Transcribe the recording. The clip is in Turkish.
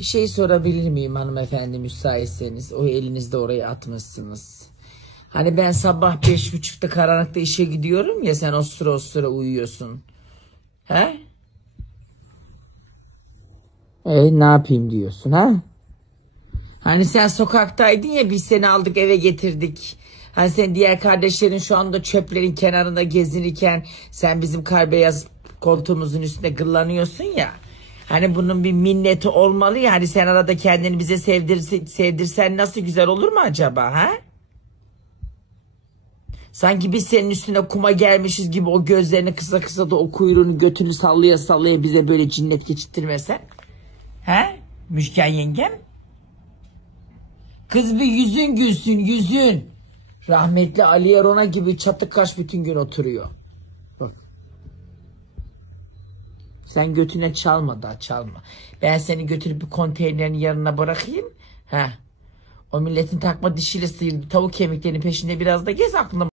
Bir şey sorabilir miyim hanımefendi, müsaitseniz? O elinizde oraya atmışsınız. Hani ben sabah 5.30'da karanlıkta işe gidiyorum ya, sen o sıra uyuyorsun. He? Ne yapayım diyorsun ha? Hani sen sokaktaydın ya, biz seni aldık eve getirdik. Hani sen diğer kardeşlerin şu anda çöplerin kenarında gezinirken sen bizim kar beyaz koltuğumuzun üstünde gırlanıyorsun ya. Hani bunun bir minneti olmalı ya. Hani sen arada kendini bize sevdirsen nasıl güzel olur mu acaba ha? Sanki biz senin üstüne kuma gelmişiz gibi o gözlerini kısa kısa da o kuyruğunu götünü sallaya sallaya bize böyle cinnet geçirttirmesen. He? Müşken yengem. Kız bir yüzün gülsün, yüzün. Rahmetli Ali Erona gibi çatı kaş bütün gün oturuyor. Bak. Sen götüne çalma, daha çalma. Ben seni götürüp bir konteynerin yanına bırakayım. Ha. O milletin takma dişiyle sıyırdı tavuk kemiklerinin peşinde biraz da gez, aklına